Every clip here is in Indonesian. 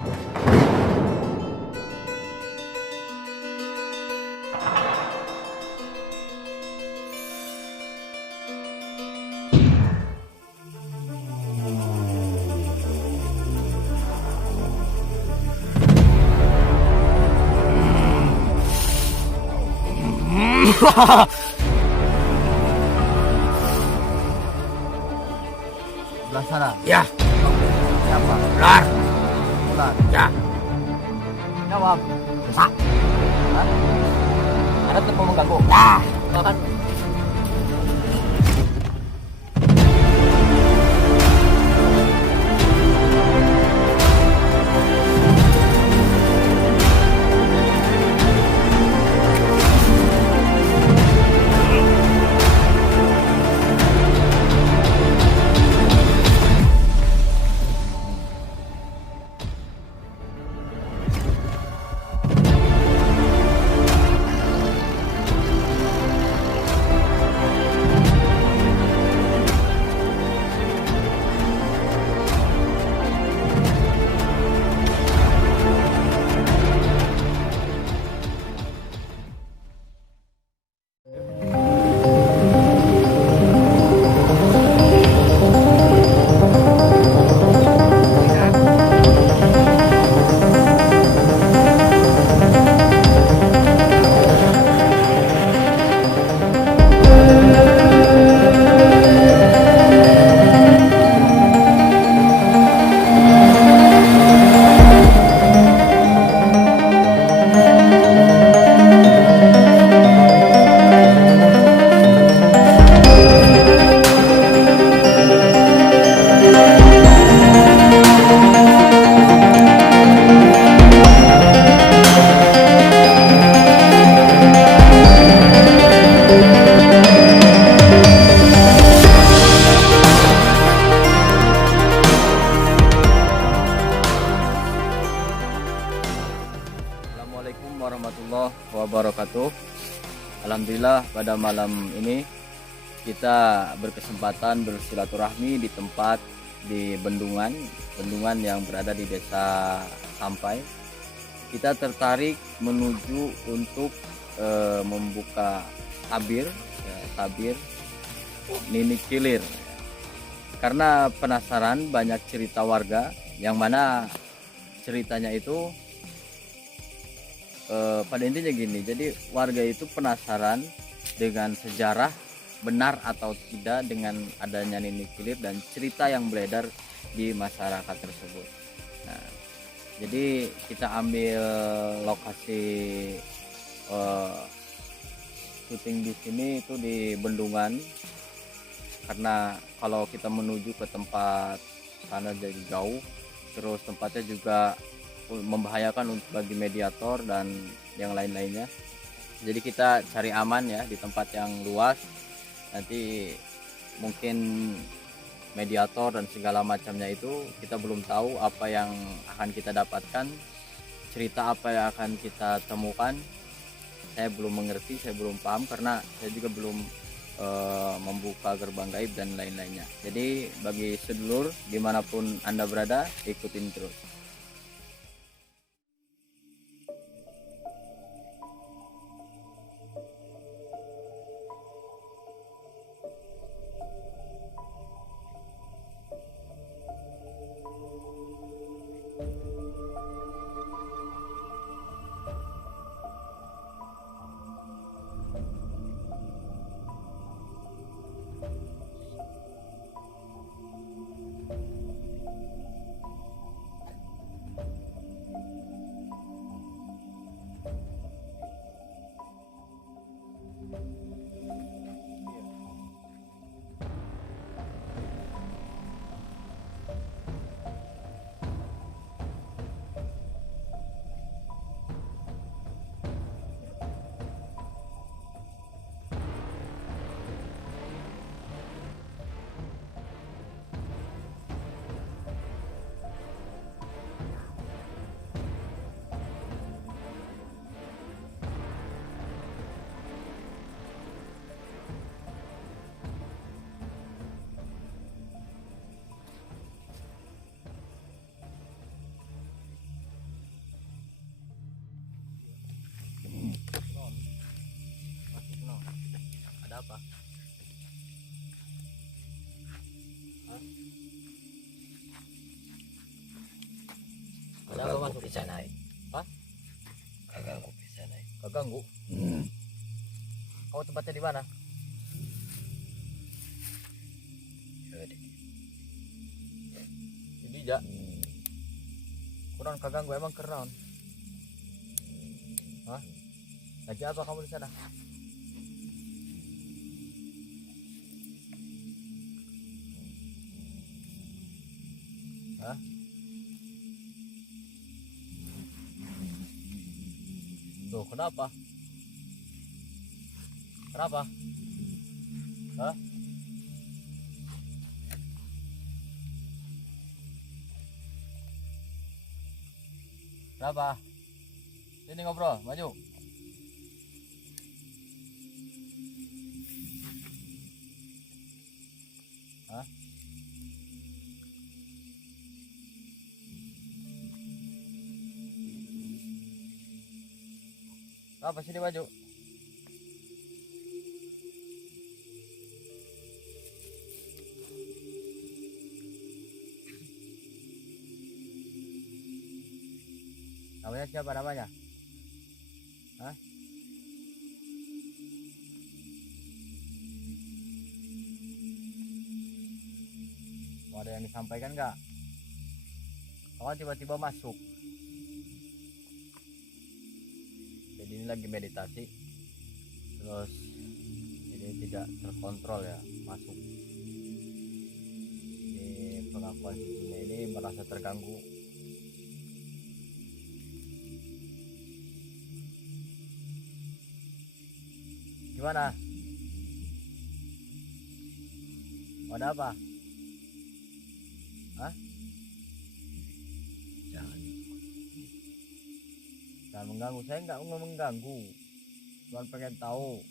Sebelah sana. Ya, Siapa? ular. Ular. Ya, Jawab. Pak. Hah? Ada telepon mengganggu. Ya. Oh, kan? Assalamualaikum warahmatullahi wabarakatuh. Alhamdulillah pada malam ini kita berkesempatan bersilaturahmi di tempat di bendungan yang berada di desa Sampai. Kita tertarik menuju untuk membuka tabir Nini Kilir karena penasaran banyak cerita warga yang mana ceritanya itu pada intinya gini. Jadi warga itu penasaran dengan sejarah benar atau tidak dengan adanya Nini Kilir dan cerita yang beredar di masyarakat tersebut. Nah, jadi kita ambil lokasi syuting di sini itu di bendungan, karena kalau kita menuju ke tempat sana jadi jauh, terus tempatnya juga membahayakan untuk bagi mediator dan yang lain-lainnya. Jadi kita cari aman ya di tempat yang luas. Nanti mungkin mediator dan segala macamnya itu kita belum tahu apa yang akan kita dapatkan, cerita apa yang akan kita temukan. Saya belum mengerti, saya belum paham karena saya juga belum membuka gerbang gaib dan lain-lainnya. Jadi bagi sedulur dimanapun Anda berada, ikutin terus. apa? Hah? Ada apa masuk bisa naik. Hah? Kagak aku bisa naik. Keganggu. Kamu tempatnya di mana? Jadi, Di Bija. Kurang keganggu emang keren. Hah? Lagi apa kamu di sana? Hah? Tuh, kenapa? Kenapa? Hah? Kenapa? Sini ngobrol, maju. Hah? Apa sini maju? Namanya siapa namanya? Hah? Mau ada yang disampaikan nggak? Kamu tiba-tiba masuk. Jadi ini lagi meditasi. Terus ini tidak terkontrol ya masuk. Ini pengakuan jinnya ini merasa terganggu. Gimana? Mau ada apa? Hah? jangan Jangan mengganggu. Saya nggak mau mengganggu. Cuma pengen tahu.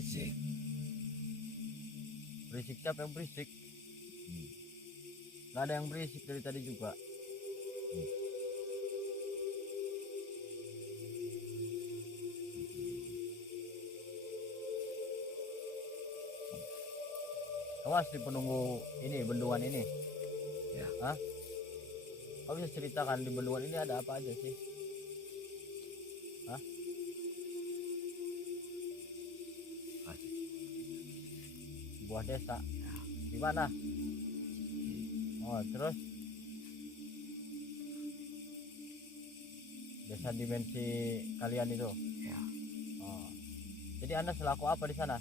berisik. Berisik siapa yang berisik? Nggak ada yang berisik dari tadi juga. Kamu asli penunggu ini, bendungan ini? Ya. Hah? Kamu bisa ceritakan di bendungan ini ada apa aja sih? Hah? Ada. Sebuah desa. Di mana? Oh, terus? Desa dimensi kalian itu? Ya. Oh. Jadi Anda selaku apa di sana?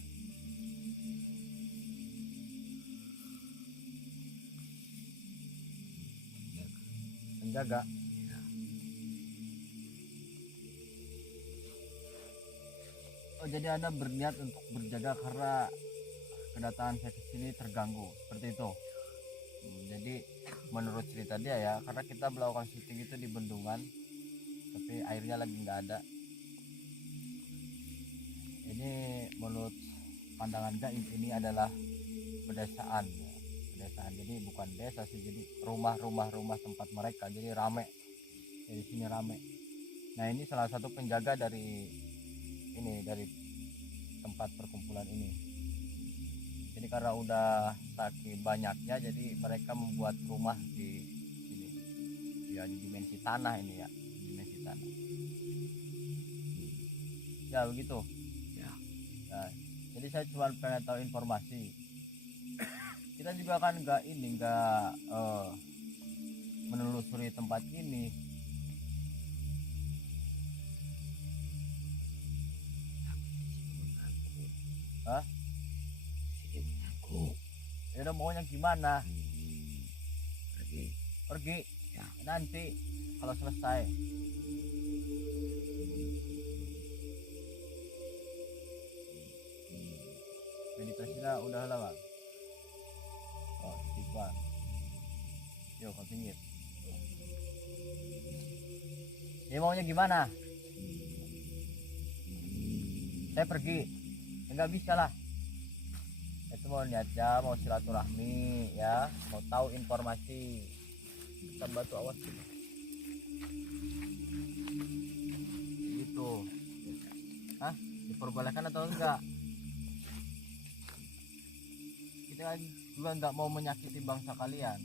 Penjaga. Ya. Oh, jadi Anda berniat untuk berjaga karena kedatangan saya ke sini terganggu, seperti itu. Jadi menurut cerita dia ya, karena kita melakukan syuting itu di bendungan, tapi airnya lagi nggak ada. Ini menurut pandangan dia ini adalah pedesaan, ya. Pedesaan. Jadi bukan desa sih, jadi rumah tempat mereka. Jadi rame. Di sini rame. Nah, ini salah satu penjaga dari tempat perkumpulan ini. Jadi karena udah saking banyaknya, jadi mereka membuat rumah di sini. Ya, di dimensi tanah ini ya, dimensi tanah. Ya begitu. Ya. Nah, jadi saya cuma pengen tahu informasi. Kita juga kan nggak menelusuri tempat ini. Mengaku. Hah? Sini mengaku. Ya udah, maunya gimana? Pergi. Pergi. Ya. Nanti kalau selesai. Meditasinya udah lama. Oh, istighfar. Yuk, ke pinggir. Ini maunya gimana? Saya pergi. Enggak bisa lah. Itu mau niatnya mau silaturahmi ya, mau tahu informasi. Kita batu awas gitu. Gitu. Hah? Diperbolehkan atau enggak? kita juga nggak mau menyakiti bangsa kalian.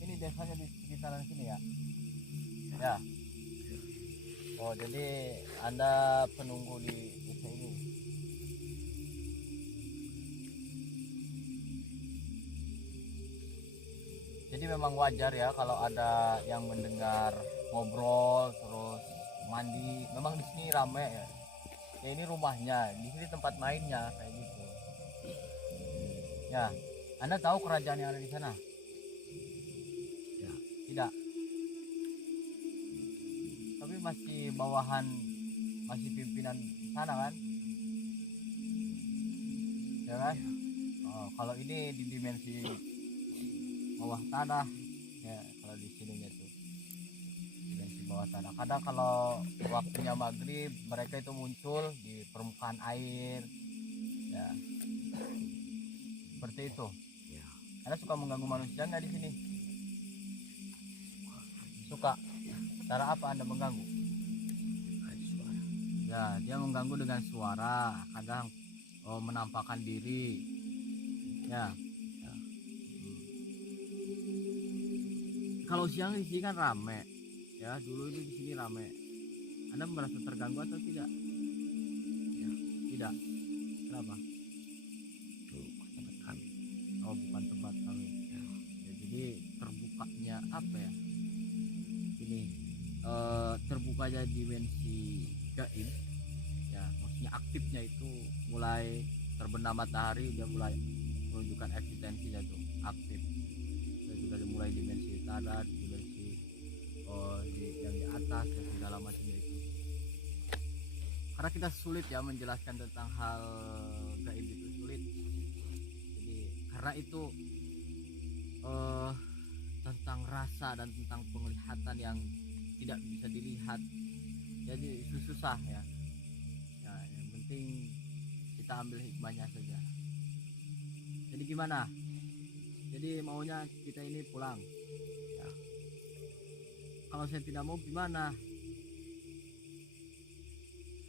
Ini desanya di sekitaran sini ya. Ya. Oh, jadi Anda penunggu di desa ini. Jadi memang wajar ya kalau ada yang mendengar ngobrol terus mandi. Memang di sini rame ya. Ya ini rumahnya, di sini tempat mainnya kayak gitu. Ya, Anda tahu kerajaan yang ada di sana? Ya. Tidak. Tapi masih bawahan, masih pimpinan sana kan? Ya kan? Oh, kalau ini di dimensi bawah tanah, ya kalau di sininya tuh dimensi bawah tanah. Kadang kalau waktunya maghrib mereka itu muncul di permukaan air, ya seperti itu. Ya. Anda suka mengganggu manusia nggak di sini? Suka. Cara apa Anda mengganggu? Ada suara. Ya, dia mengganggu dengan suara, kadang menampakkan diri. Ya. Ya. Kalau siang di sini kan rame. Ya, dulu itu di sini rame. Anda merasa terganggu atau tidak? Ya. Tidak. Kenapa? Itu tempat kami. Oh, bukan tempat kami. Ya. Ya, jadi terbukanya apa ya? Ini terbukanya dimensi gaib. Ya, maksudnya aktifnya itu mulai terbenam matahari, dia mulai menunjukkan eksistensinya tuh aktif. Dan juga mulai dimensi tanah, dimensi yang di atas dan segala macamnya itu. Karena kita sulit ya menjelaskan tentang hal gaib itu sulit. Jadi karena itu tentang rasa dan tentang penglihatan yang tidak bisa dilihat, jadi itu susah ya. Ya, yang penting kita ambil hikmahnya saja. Jadi gimana? Jadi maunya kita ini pulang ya. Kalau saya tidak mau gimana?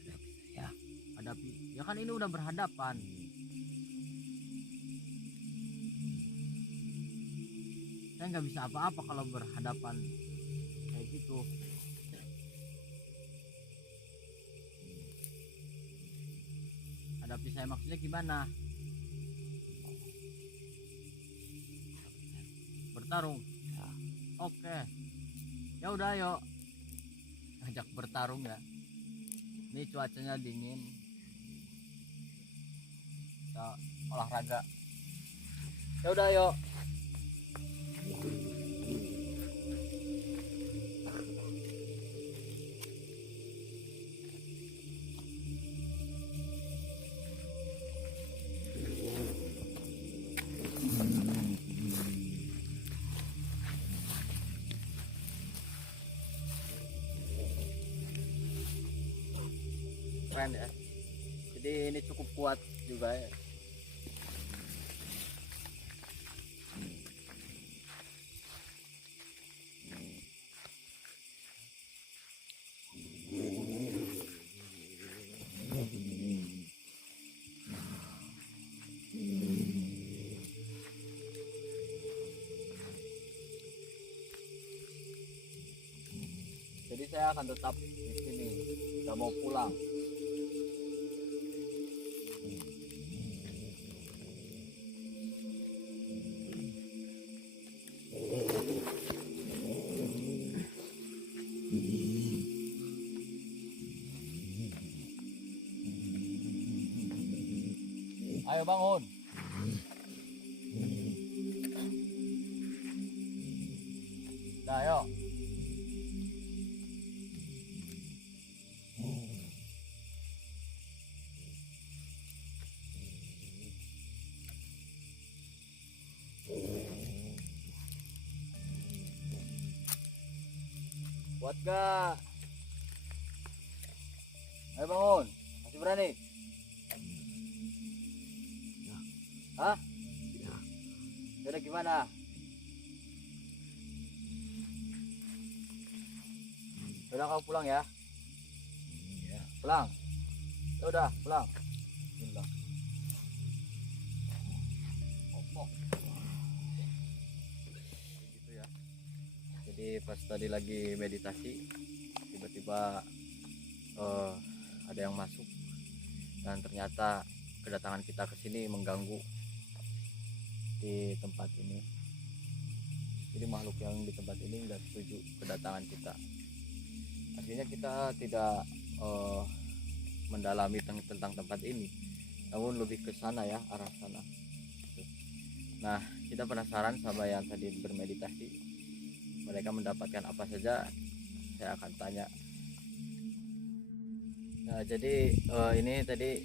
Hadapi saya. Hadapi ya, kan ini udah berhadapan. Saya nggak bisa apa-apa kalau berhadapan kayak gitu. Hadapi saya maksudnya gimana? Bertarung. Ya. Oke. Ya udah yuk. Ajak bertarung ya. Ini cuacanya dingin. Kita olahraga. Ya udah yuk. Keren ya. Jadi ini cukup kuat juga ya. Jadi saya akan tetap di sini, nggak mau pulang. Ayo bangun. Dah, ayo. Kuat gak? Ayo bangun. Masih berani? Ya. Hah? Ya. Jadi gimana? Udah kau pulang ya? Ya. Pulang. Ya udah, pulang. Bismillah. gitu ya. Jadi pas tadi lagi meditasi tiba-tiba ada yang masuk dan ternyata kedatangan kita ke sini mengganggu di tempat ini. Jadi makhluk yang di tempat ini nggak setuju kedatangan kita. Artinya kita tidak mendalami tentang tempat ini, namun lebih ke sana ya, arah sana. Nah, kita penasaran sama yang tadi bermeditasi, mereka mendapatkan apa saja, saya akan tanya. Nah, jadi ini tadi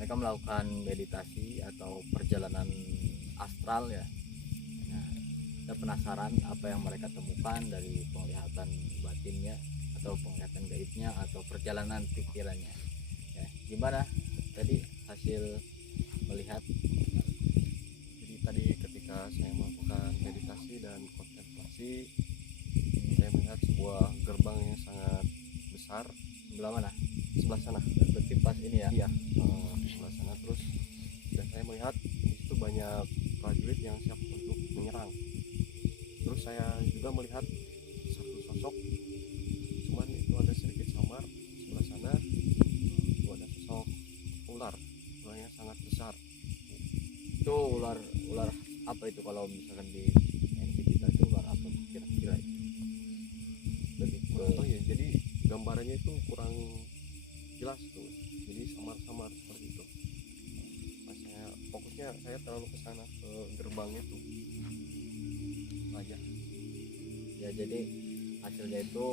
mereka melakukan meditasi atau perjalanan astral ya. Nah, kita penasaran apa yang mereka temukan dari penglihatan batinnya atau penglihatan gaibnya atau perjalanan pikirannya. Ya, gimana tadi hasil melihat? Jadi tadi ketika saya melakukan meditasi dan kontemplasi, saya melihat sebuah gerbang yang sangat besar. Sebelah mana? Sebelah sana. Berarti pas ini ya? Iya, sebelah sana terus. Dan saya melihat di situ banyak prajurit yang siap untuk menyerang. Terus saya juga melihat satu sosok, cuman itu ada sedikit samar. Sebelah sana itu ada sosok ular, ularnya sangat besar. Itu ular apa itu kalau misalkan di NC kita itu ular apa kira-kira? Lebih ke Kurang tahu ya, jadi gambarannya itu kurang jelas tuh, jadi samar-samar seperti itu. Pas saya fokusnya, saya terlalu ke sana, ke gerbangnya tuh aja. ya, jadi hasilnya itu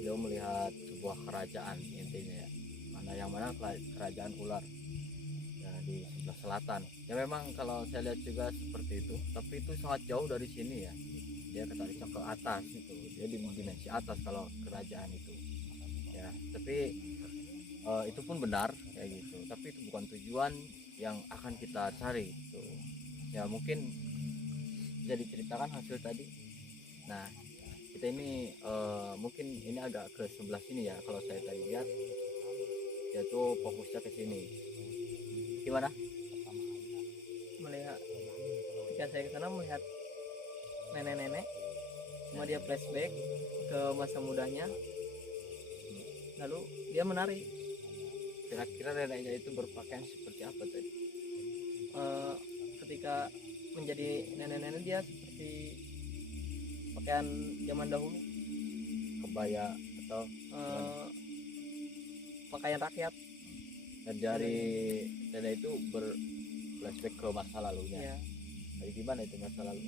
dia melihat sebuah kerajaan intinya ya, mana kerajaan ular ya, di sebelah selatan ya. Memang kalau saya lihat juga seperti itu, tapi itu sangat jauh dari sini ya, dia ketariknya ke atas itu, dia di dimensi atas kalau kerajaan itu ya. Tapi itu pun benar kayak gitu, tapi itu bukan tujuan yang akan kita cari itu ya. Mungkin bisa diceritakan hasil tadi. Nah, kita ini mungkin ini agak ke sebelah sini ya, kalau saya tadi lihat yaitu fokusnya ke sini. Gimana melihat ketika saya ke sana melihat nenek-nenek, cuma dia flashback ke masa mudanya, lalu dia menari. kira-kira neneknya itu berpakaian seperti apa tadi? Ketika menjadi nenek-nenek dia seperti pakaian zaman dahulu, Kebaya atau pakaian rakyat dan dari nenek itu berflashback ke masa lalunya ya. dari gimana itu masa lalu?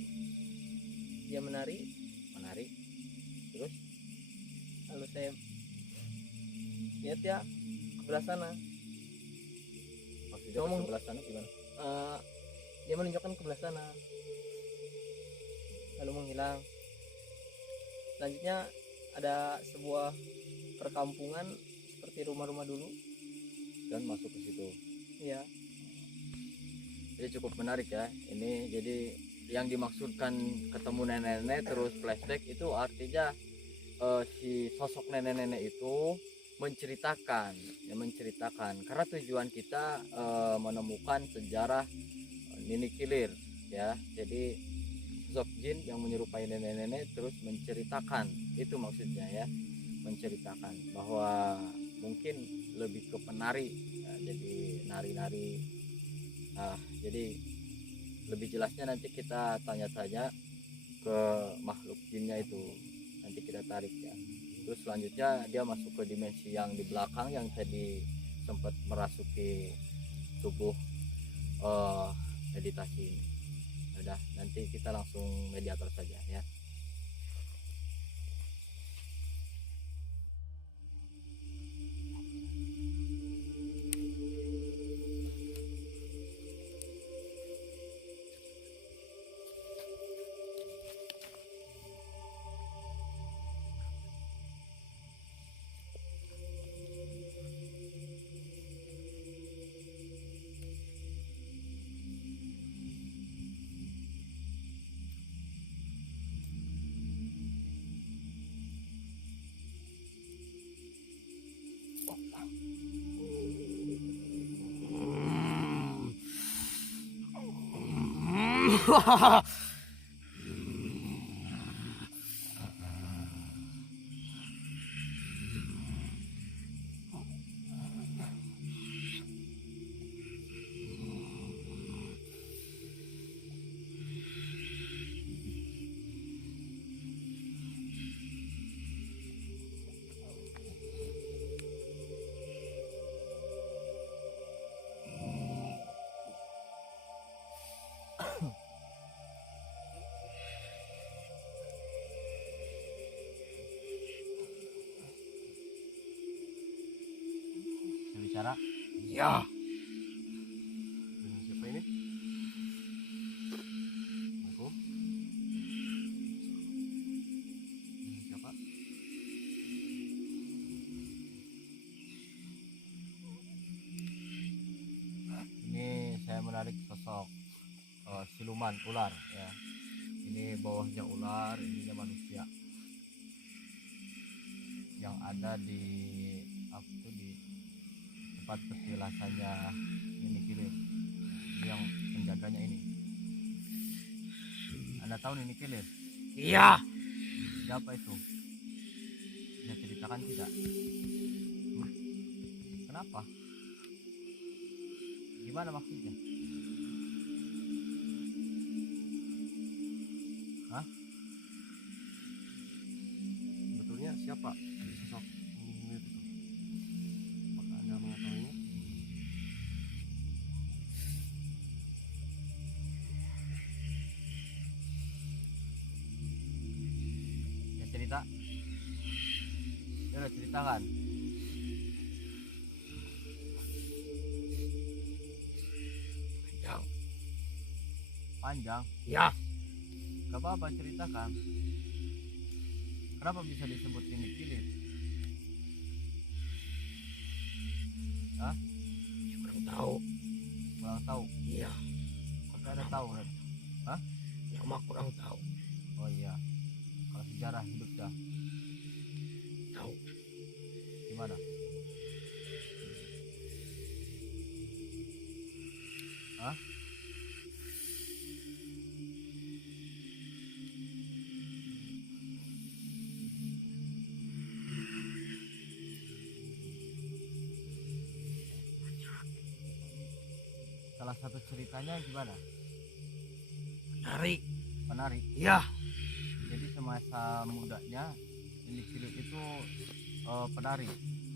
Dia menari, Terus lalu saya lihat ya ke sebelah sana. maksudnya ke Ngomong. sebelah sana gimana? Dia menunjukkan ke sebelah sana lalu menghilang. Selanjutnya ada sebuah perkampungan seperti rumah-rumah dulu Dan masuk ke situ. ya. Jadi cukup menarik ya ini. Jadi yang dimaksudkan ketemu nenek-nenek terus flashback itu artinya si sosok nenek-nenek itu menceritakan karena tujuan kita menemukan sejarah Nini Kilir ya. Jadi sosok jin yang menyerupai nenek-nenek terus menceritakan, itu maksudnya ya, menceritakan bahwa mungkin lebih ke penari ya, jadi nari-nari. Jadi lebih jelasnya nanti kita tanya-tanya ke makhluk jinnya itu, nanti kita tarik ya. Terus selanjutnya dia masuk ke dimensi yang di belakang yang tadi sempat merasuki tubuh meditasi ini. Udah, nanti kita langsung mediator saja ya. Bisa bicara. Iya. Dengan siapa ini? Aku. Dengan siapa? Ini saya menarik sosok siluman ular ya. Ini bawahnya ular, ininya manusia yang ada di apa tuh, di tempat petilasannya ini kilir. Ini yang penjaganya ini. Anda tahu ini kilir? Iya. Siapa itu? Bisa ceritakan tidak? Kenapa? Gimana maksudnya? Hah? Sebetulnya siapa sosok ini itu? Apakah Anda mengetahuinya? Ya cerita. Ya udah ceritakan. Panjang. Panjang. Iya. Gak apa-apa, ceritakan. Kenapa bisa disebut ini kilir? Hah? Kurang tahu. Kurang tahu. Iya. Tapi ada tahu kan? Hah? Yang mah kurang tahu. Oh iya. Kalau sejarah hidup dah. Tahu. Gimana? Hah? Salah satu ceritanya gimana? Menarik. Penari. Iya. Jadi semasa mudanya ini kilir itu penari.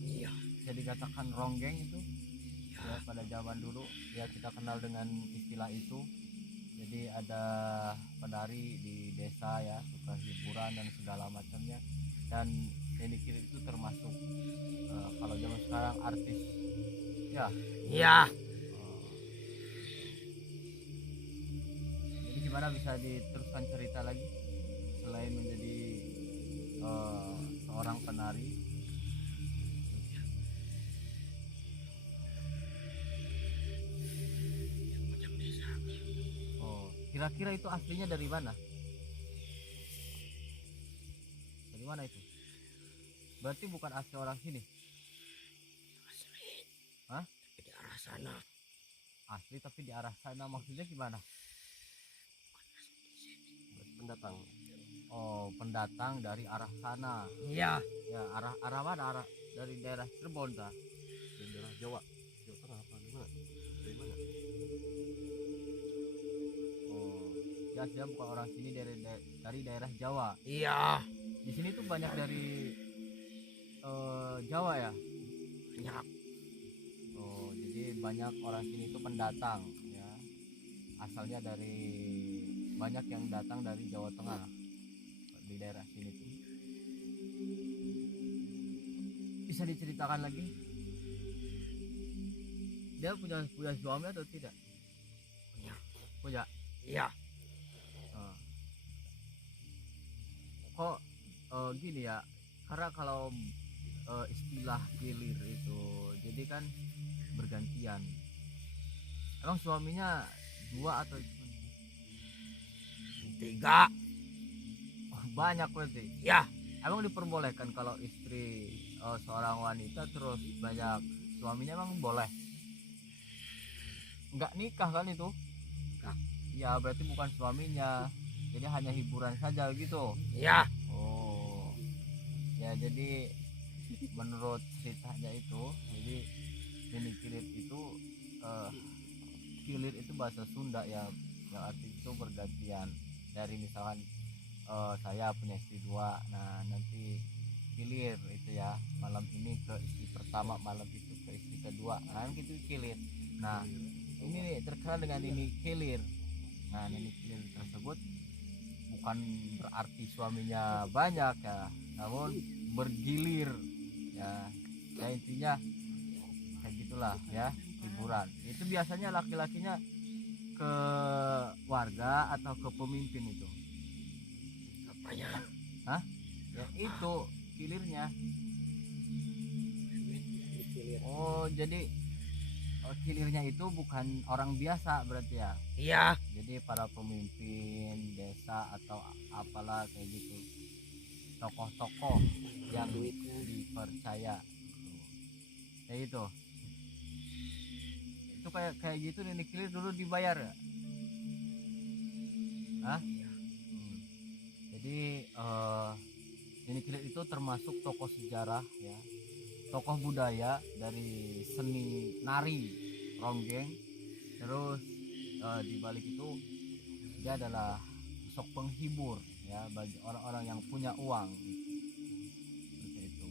Iya. Bisa dikatakan ronggeng itu. Iya. Ya, pada zaman dulu ya kita kenal dengan istilah itu. Jadi ada penari di desa ya, suka hiburan dan segala macamnya. Dan ini kilir itu termasuk kalau zaman sekarang artis ya. Iya. Jadi gimana bisa diteruskan cerita lagi selain menjadi seorang penari? Macam desa. Oh, kira-kira itu aslinya dari mana? Dari mana itu? Berarti bukan asli orang sini. Asli. Hah? Tapi di arah sana. Asli tapi di arah sana, maksudnya gimana? Pendatang. Oh, pendatang dari arah sana. Iya. Ya, arah mana? Arah dari daerah Cirebon kah? Dari daerah Jawa. Jawa Tengah apa gimana? Dari mana? Oh, ya dia bukan orang sini, dari daerah Jawa. Iya. Di sini tuh banyak dari Jawa ya. Banyak. Oh, jadi banyak orang sini itu pendatang ya. Asalnya dari banyak yang datang dari Jawa Tengah di daerah sini tuh. Bisa diceritakan lagi? Dia punya suami atau tidak? Punya. Punya. Iya. Ah. Kok gini ya? Karena kalau istilah kilir itu jadi kan bergantian. Emang suaminya dua atau Tiga. banyak berarti? Ya. Emang diperbolehkan kalau istri seorang wanita terus banyak suaminya, emang boleh? Nggak nikah kan itu? Nggak. Ya berarti bukan suaminya, jadi hanya hiburan saja gitu. Iya. Oh ya, jadi menurut ceritanya itu, jadi Nini Kilir itu kilir itu bahasa Sunda ya, yang arti itu bergantian. Dari misalkan saya punya istri dua, nah nanti kilir itu ya, malam ini ke istri pertama, malam itu ke istri kedua, nah gitu kilir. Nah ini nih terkenal dengan Nini Kilir. Nah Nini Kilir tersebut bukan berarti suaminya banyak ya, namun bergilir ya, ya intinya kayak gitulah ya, hiburan. Itu biasanya laki-lakinya ke warga atau ke pemimpin itu. Apanya? Ya itu kilirnya. Oh jadi kilirnya itu bukan orang biasa berarti ya. Iya. Jadi para pemimpin desa atau apalah kayak gitu, tokoh-tokoh yang dipercaya kayak gitu. Itu kayak gitu Nini Kilir dulu dibayar ya? Hah? Jadi Nini Kilir itu termasuk tokoh sejarah ya, tokoh budaya dari seni nari ronggeng. Terus di balik itu dia adalah sosok penghibur ya bagi orang-orang yang punya uang seperti itu.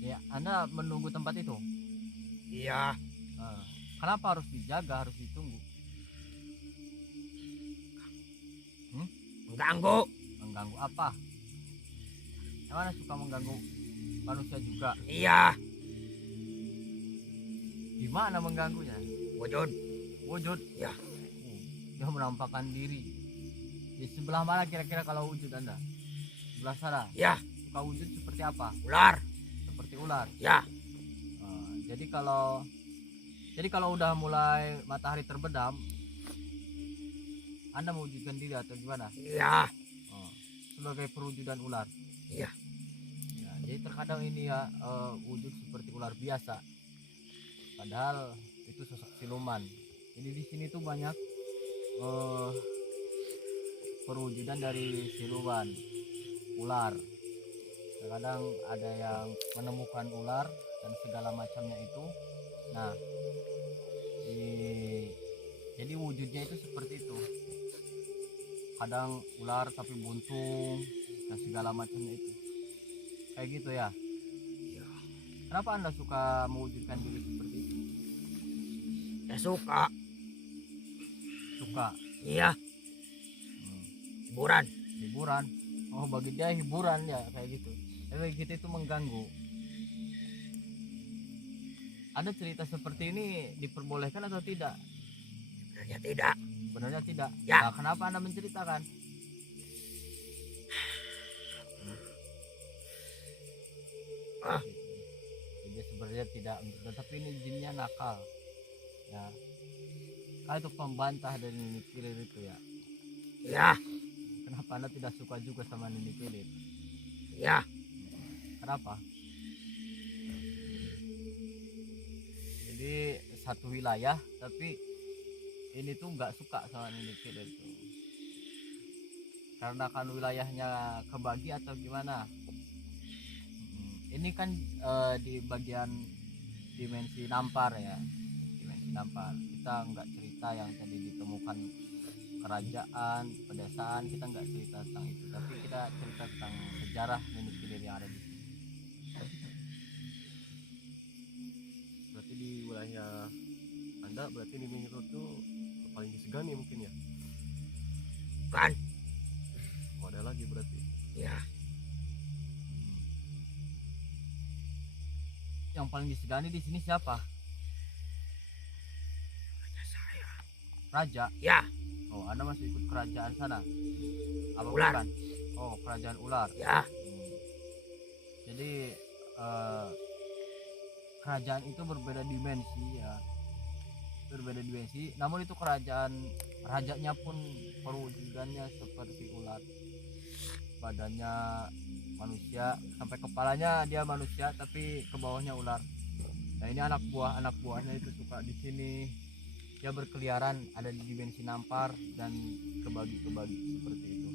Ya, Anda menunggu tempat itu. Iya. Kenapa harus dijaga, harus ditunggu? Mengganggu. Mengganggu apa? Yang mana suka mengganggu manusia juga? Iya. Gimana mengganggunya? Wujud. Wujud? Ya. Dia menampakkan diri. Di sebelah mana kira-kira kalau wujud Anda? Sebelah sana? Ya. Suka wujud seperti apa? Ular. Seperti ular? Ya. Jadi kalau udah mulai matahari terbenam, Anda mewujudkan diri atau gimana? Iya. Sebagai perwujudan ular. Iya. Ya, jadi terkadang ini ya wujud seperti ular biasa, padahal itu sosok siluman. Jadi di sini tuh banyak perwujudan dari siluman ular. Terkadang ada yang menemukan ular dan segala macamnya itu. Nah, jadi wujudnya itu seperti itu. Kadang ular tapi buntung dan segala macamnya itu. Kayak gitu ya. Ya. Kenapa Anda suka mewujudkan diri seperti itu? Ya suka. Suka. Iya. Hiburan. Hiburan. Oh, bagi dia hiburan ya kayak gitu. Tapi bagi kita itu mengganggu. Ada cerita seperti ini diperbolehkan atau tidak? Sebenarnya tidak. Sebenarnya tidak. Ya. Nah, kenapa Anda menceritakan? Jadi sebenarnya tidak, tetapi ini jinnya nakal. Ya. Kalau itu pembantah dari Nini Kilir itu ya. Ya. Kenapa Anda tidak suka juga sama Nini Kilir? Ya. Kenapa? Jadi satu wilayah tapi ini tuh nggak suka sama Nini Kilir tuh. Karena kan wilayahnya kebagi atau gimana? Ini kan di bagian dimensi nampar ya, dimensi nampar. Kita nggak cerita yang tadi ditemukan kerajaan, pedesaan, kita nggak cerita tentang itu, tapi kita cerita tentang sejarah Nini Kilir yang ada di sini. Berarti di wilayah Anda berarti Nini Kilir itu paling disegani mungkin ya? Bukan. Oh, ada lagi berarti. Ya. Yang paling disegani di sini siapa? Hanya saya. Raja. Ya. Oh, Anda masih ikut kerajaan sana? Apa Ular. bukan? Oh, kerajaan ular. Ya. Jadi kerajaan itu berbeda dimensi ya, berbeda dimensi. Namun itu kerajaan, rajanya pun perwujudannya seperti ular. Badannya manusia, sampai kepalanya dia manusia tapi ke bawahnya ular. Nah ini anak buahnya itu suka di sini dia berkeliaran ada di dimensi nampar dan kebagi seperti itu.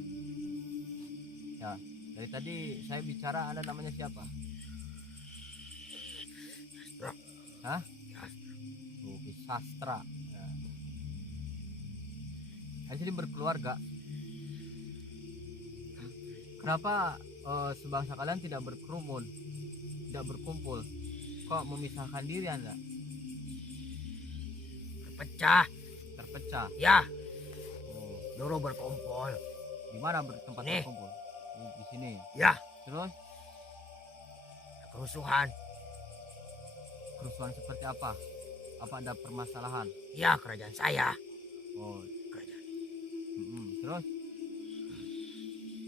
Ya, dari tadi saya bicara, Anda namanya siapa? Sastra. Hah? Sastra. Sastra. Ya. Di sini berkeluarga. Kenapa sebangsa kalian tidak berkerumun, tidak berkumpul? Kok memisahkan diri Anda? Terpecah. Ya. Oh, dulu berkumpul. Di mana tempat Nih. berkumpul? Di sini. Ya. Terus Kerusuhan. kerusuhan seperti apa? Apa ada permasalahan? Ya, kerajaan saya. Oh, Kerajaan. terus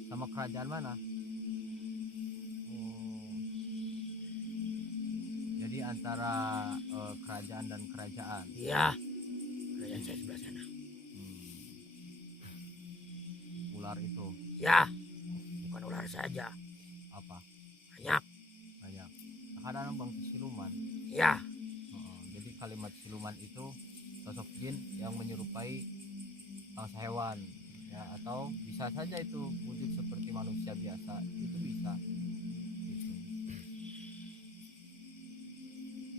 sama kerajaan mana? Oh, jadi antara kerajaan dan kerajaan. Ya. Kerajaan saya sebelah sana. Ular itu Ya. Bukan ular saja. apa? Banyak. Banyak. Ada bang siluman. Ya. Jadi kalimat siluman itu sosok jin yang menyerupai bangsa hewan, ya, atau bisa saja itu wujud seperti manusia biasa, itu bisa. Gitu.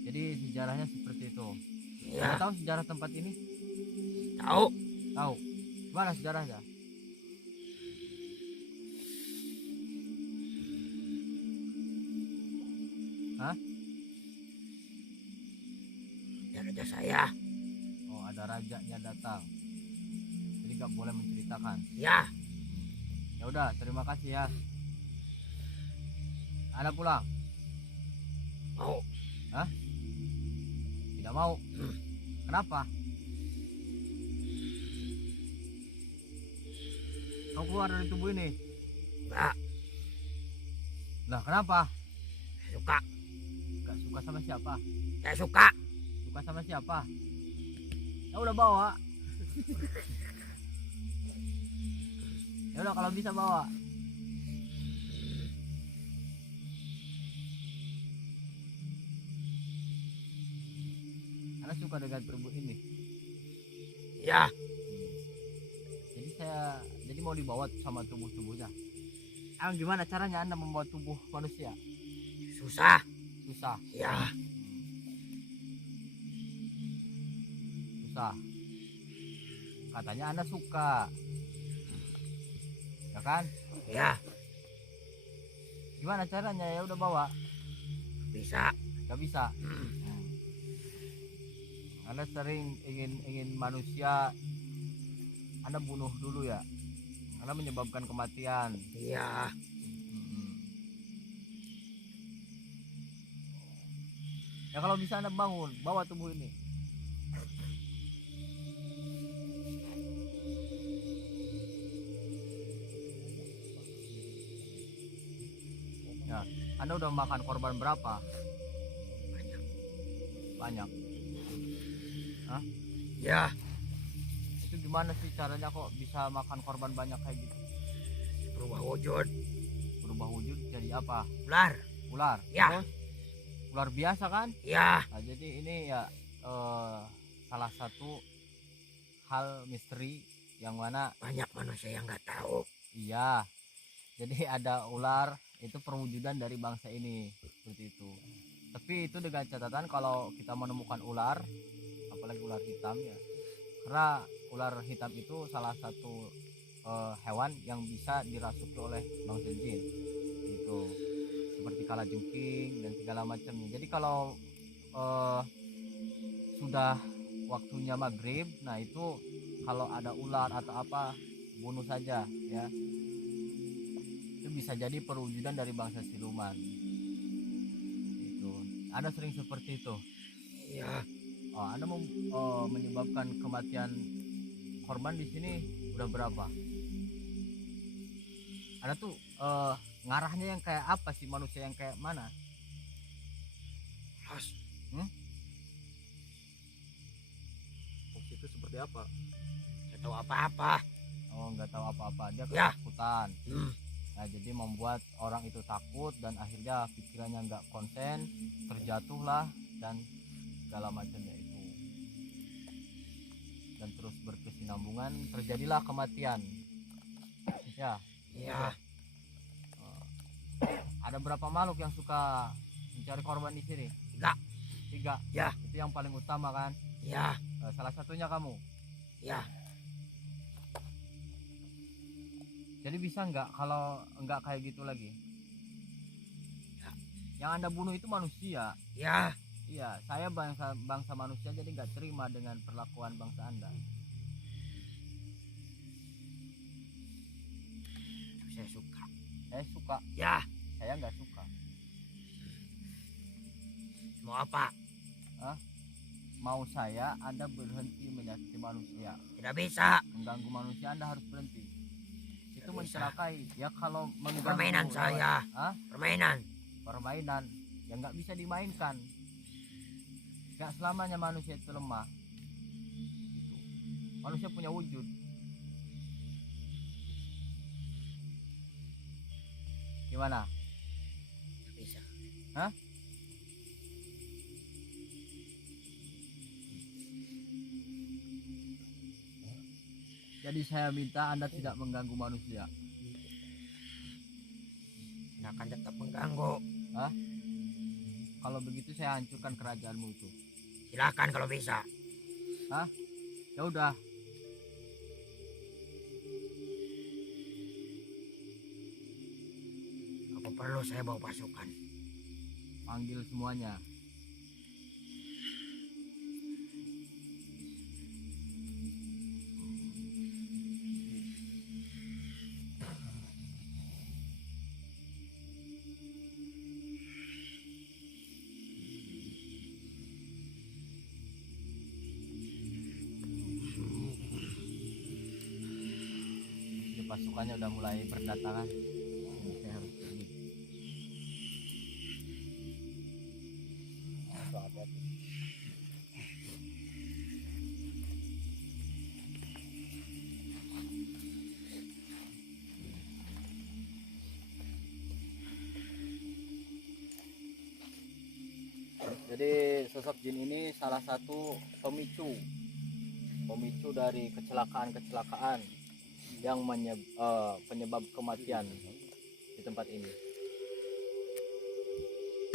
Jadi sejarahnya seperti itu. Ya. Anda tahu sejarah tempat ini? Tahu. Tahu. Gimana sejarahnya? Hah? Ya, raja saya. Oh, ada rajanya datang. Jadi nggak boleh menceritakan. Ya. Ya udah, terima kasih ya. Anda pulang? Mau. Tidak mau. Kenapa? Kau keluar dari tubuh ini. Enggak. Nah, kenapa? Saya suka. Gak suka sama siapa? Saya suka. Suka sama siapa? Ya udah bawa. Ya udah kalau bisa bawa. Anda suka dengan tubuh ini. Ya. Jadi mau dibawa sama tubuhnya. Gimana caranya Anda membawa tubuh manusia? Susah. Susah. Ya. Susah. Katanya Anda suka. Ya kan? Ya. Gimana caranya? Ya udah bawa. Bisa. Gak bisa. Anda sering ingin manusia Anda bunuh dulu ya. Anda menyebabkan kematian. Iya. Ya kalau bisa Anda bangun, bawa tubuh ini. Ya, Anda udah makan korban berapa? Banyak. Banyak. Hah? Ya. Itu gimana sih caranya kok bisa makan korban banyak kayak gitu? Berubah wujud. Berubah wujud jadi apa? Ular. Ular. Ya. Terus ular biasa kan? Ya. Nah, jadi ini ya salah satu hal misteri yang mana Banyak manusia yang nggak tahu. iya. Jadi ada ular, itu perwujudan dari bangsa ini seperti itu. Tapi itu dengan catatan kalau kita menemukan ular, apalagi ular hitam ya. Karena ular hitam itu salah satu hewan yang bisa dirasuki oleh bangsa jin. Gitu. Seperti kalajengking dan segala macamnya. Jadi kalau sudah waktunya maghrib, nah itu kalau ada ular atau apa bunuh saja ya. Itu bisa jadi perwujudan dari bangsa siluman. Itu. Anda sering seperti itu. Iya. Oh, Anda menyebabkan kematian korban di sini udah berapa? Anda tuh ngarahnya yang kayak apa sih, manusia yang kayak mana? Los. Fungsi itu seperti apa? Nggak tahu apa-apa. Oh, nggak tahu apa-apa, dia Ya. ketakutan. Nah, jadi membuat orang itu takut dan akhirnya pikirannya nggak konsen, terjatuhlah dan segala macamnya itu. dan terus berkesinambungan, terjadilah kematian. Ya, Iya. ada berapa makhluk yang suka mencari korban di sini? 3. 3. Ya. Itu yang paling utama kan? Iya. Salah satunya kamu. Iya. Jadi bisa nggak kalau nggak kayak gitu lagi? Ya. Yang Anda bunuh itu manusia. Iya. Iya, saya bangsa manusia, jadi nggak terima dengan perlakuan bangsa Anda. Saya suka. Saya suka, Ya. saya nggak suka. Mau apa? Mau saya Anda berhenti menyakiti manusia, Tidak bisa. mengganggu manusia, Anda harus berhenti. Itu Tidak bisa. mencelakai. Ya kalau mengganggu Permainan saya. Hah? Permainan. Permainan yang nggak bisa dimainkan. Nggak selamanya manusia itu lemah. Gitu. Manusia punya wujud. Gimana? Tidak bisa. Hah? Jadi saya minta Anda tidak mengganggu manusia. Tidak akan tetap mengganggu. Kalau begitu saya hancurkan kerajaanmu itu. Silakan kalau bisa. Ya udah. Apa perlu saya bawa pasukan? Panggil semuanya. Ini pasukannya udah mulai berdatangan. Saya harus pergi. Jadi sosok jin ini salah satu pemicu dari kecelakaan yang penyebab kematian di tempat ini.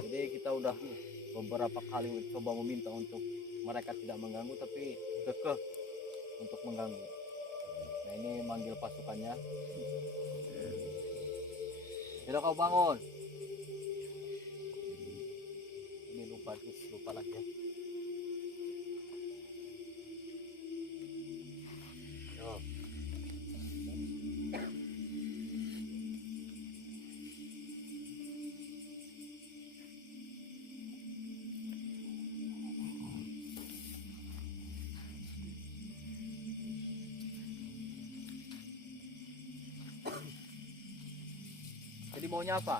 Jadi kita udah beberapa kali coba meminta untuk mereka tidak mengganggu, tapi kekeh untuk mengganggu. Nah, ini manggil pasukannya. Tidak, kau bangun. Ini lupa lagi ya. Yo. Jadi maunya apa?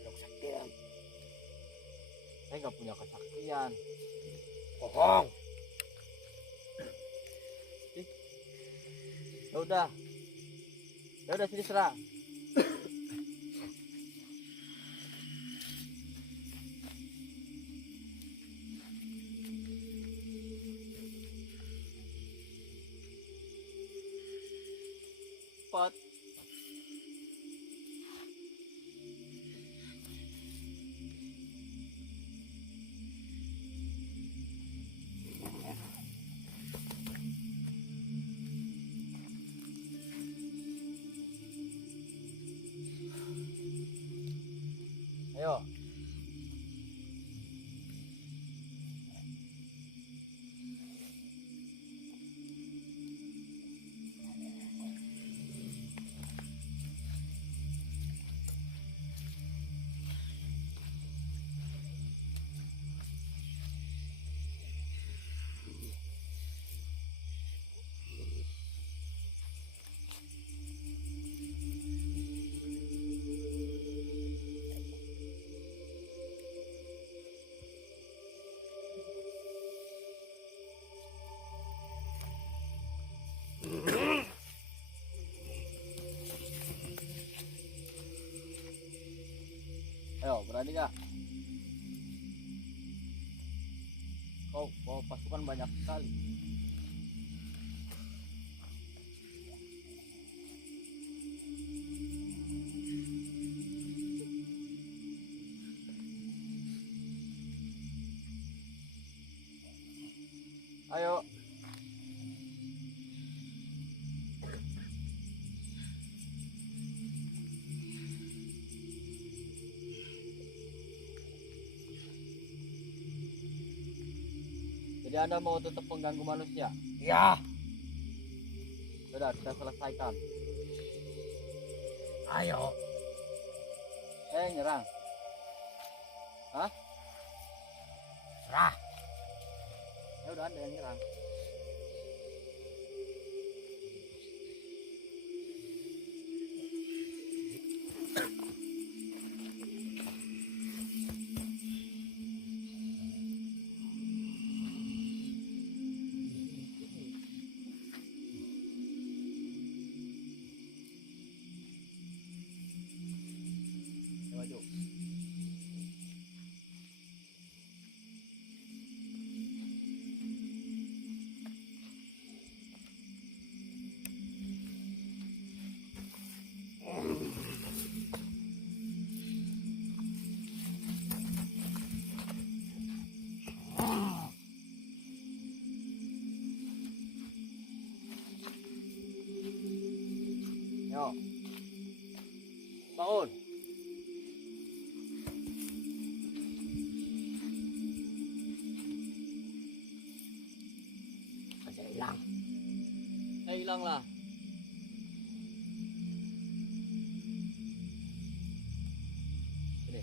Kesaktian. Saya nggak punya kesaktian. Bohong. Ya udah sini serang. Cepat. Ayo. Ayo, berani nggak? bawa pasukan banyak sekali. Ayo. Jadi Anda mau tetap mengganggu manusia? Ya, Sudah, kita selesaikan. ayo. Nyerang. Hah? Serah. Ya udah, Anda yang nyerang. Maju. Yo. Bangun. Masih hilang. Hilanglah. Sini.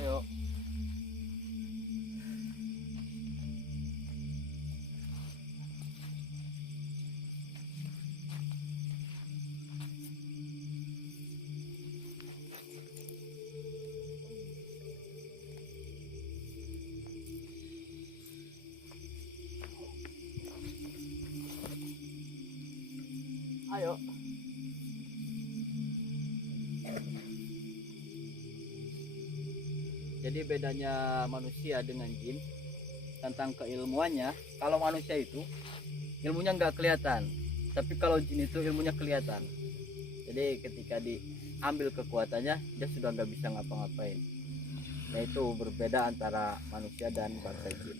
Ayo. Ayo. Jadi bedanya manusia dengan jin tentang keilmuannya, kalau manusia itu ilmunya nggak kelihatan, tapi kalau jin itu ilmunya kelihatan. Jadi ketika diambil kekuatannya, dia sudah nggak bisa ngapa-ngapain. Nah itu berbeda antara manusia dan bangsa jin.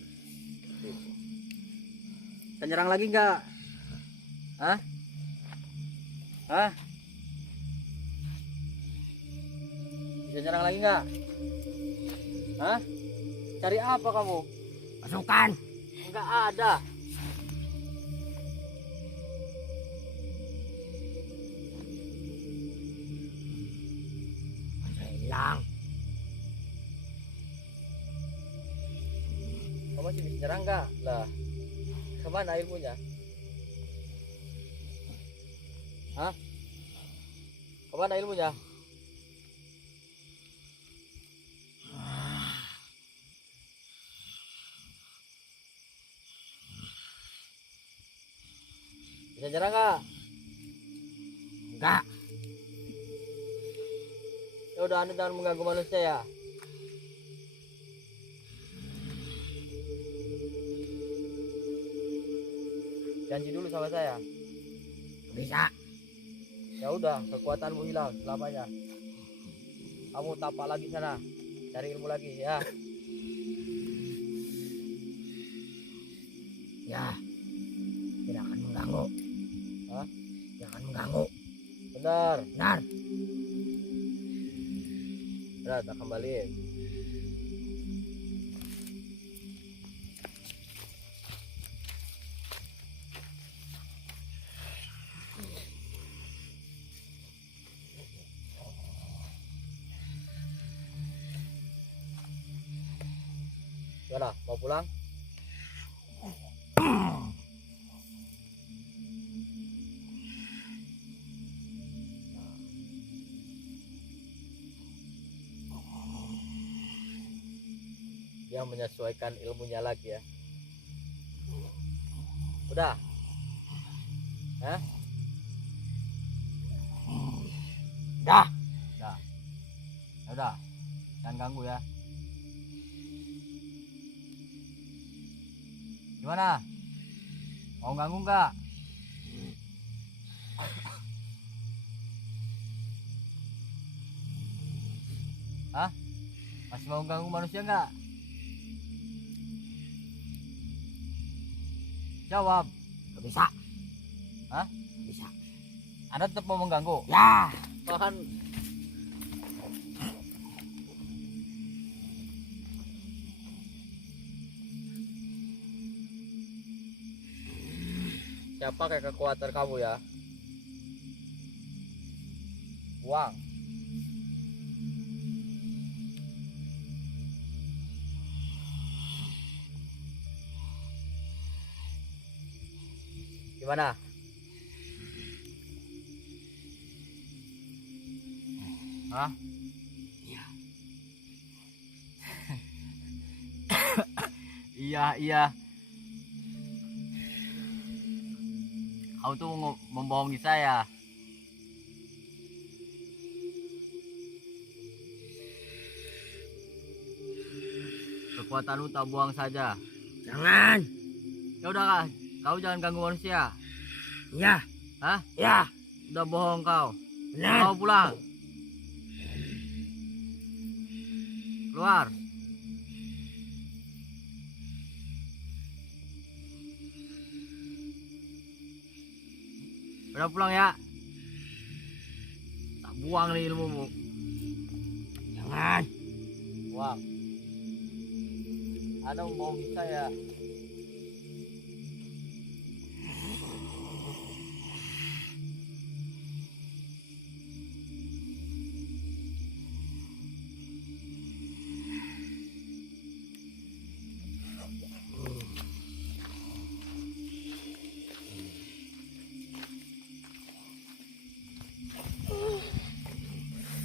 Itu. Kita nyerang lagi nggak? Hah? Hah? Bisa nyerang lagi nggak? Hah? Cari apa kamu? Pasukan. Enggak ada. Masih hilang. Kamu masih bisa nyerang nggak? Lah, kemana ilmunya? Hah? Kemana ilmunya? Bisa nyerang nggak? Enggak. Ya udah, Anda jangan mengganggu manusia ya. Janji dulu sama saya. Bisa. Ya udah, kekuatanmu hilang selamanya. Kamu tapak lagi sana, cari ilmu lagi ya. Ya. Tidak akan mengganggu. Hah? Tidak akan mengganggu. Benar. Benar. Benar, tak kembaliin. Gimana, mau pulang? yang menyesuaikan ilmunya lagi ya. Udah? Hah? Dah. Ya udah, jangan ganggu ya. Gimana? Mau ganggu nggak? Hah? Masih mau ganggu manusia nggak? Jawab. Gak bisa. Hah? Gak bisa. Anda tetap mau mengganggu? Ya. Tahan. Saya pakai kekuatan kamu ya. Buang. Gimana? Hah? Iya. Kau tuh membohongi saya. Kekuatanmu tak buang saja. Jangan. Ya udah, kau jangan ganggu manusia. Ya. Hah? Ya. Udah bohong kau. Benar. Kau pulang. Keluar. Udah pulang ya. Tak buang nih ilmumu. Jangan. Buang. Anda membohongi saya.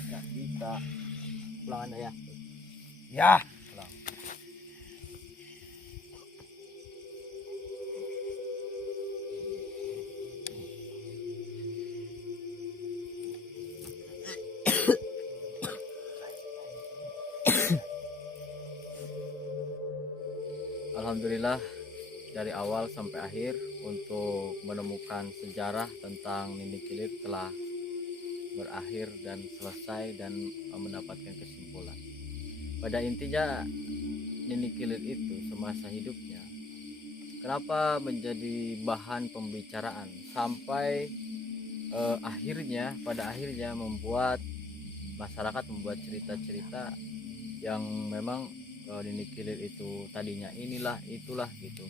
Nggak bisa. Pulang Anda ya. Ya. Pulang. Alhamdulillah dari awal sampai akhir untuk menemukan sejarah tentang Nini Kilir telah berakhir dan selesai dan mendapatkan kesimpulan. Pada intinya Nini Kilir itu semasa hidupnya kenapa menjadi bahan pembicaraan sampai pada akhirnya membuat masyarakat membuat cerita-cerita yang memang Nini Kilir itu tadinya inilah itulah gitu.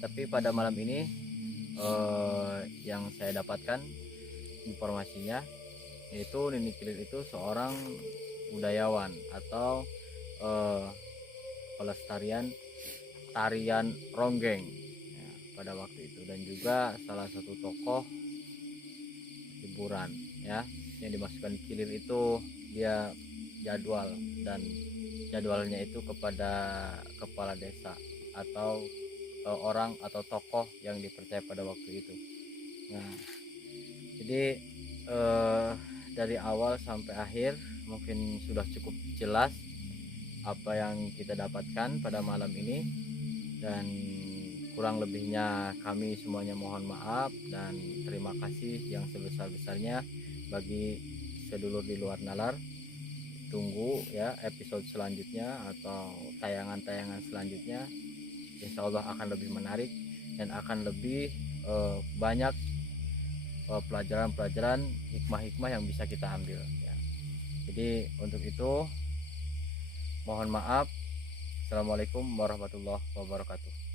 Tapi pada malam ini yang saya dapatkan informasinya yaitu Nini Kilir itu seorang budayawan atau pelestarian tarian ronggeng ya, pada waktu itu, dan juga salah satu tokoh hiburan ya. Yang dimasukkan Kilir itu dia jadwal, dan jadwalnya itu kepada kepala desa atau orang atau tokoh yang dipercaya pada waktu itu. Nah, jadi dari awal sampai akhir mungkin sudah cukup jelas apa yang kita dapatkan pada malam ini, dan kurang lebihnya kami semuanya mohon maaf dan terima kasih yang sebesar-besarnya bagi sedulur di luar nalar. Tunggu ya episode selanjutnya atau tayangan-tayangan selanjutnya, insya Allah akan lebih menarik dan akan lebih banyak pelajaran-pelajaran hikmah-hikmah yang bisa kita ambil ya. Jadi untuk itu mohon maaf. Assalamualaikum warahmatullahi wabarakatuh.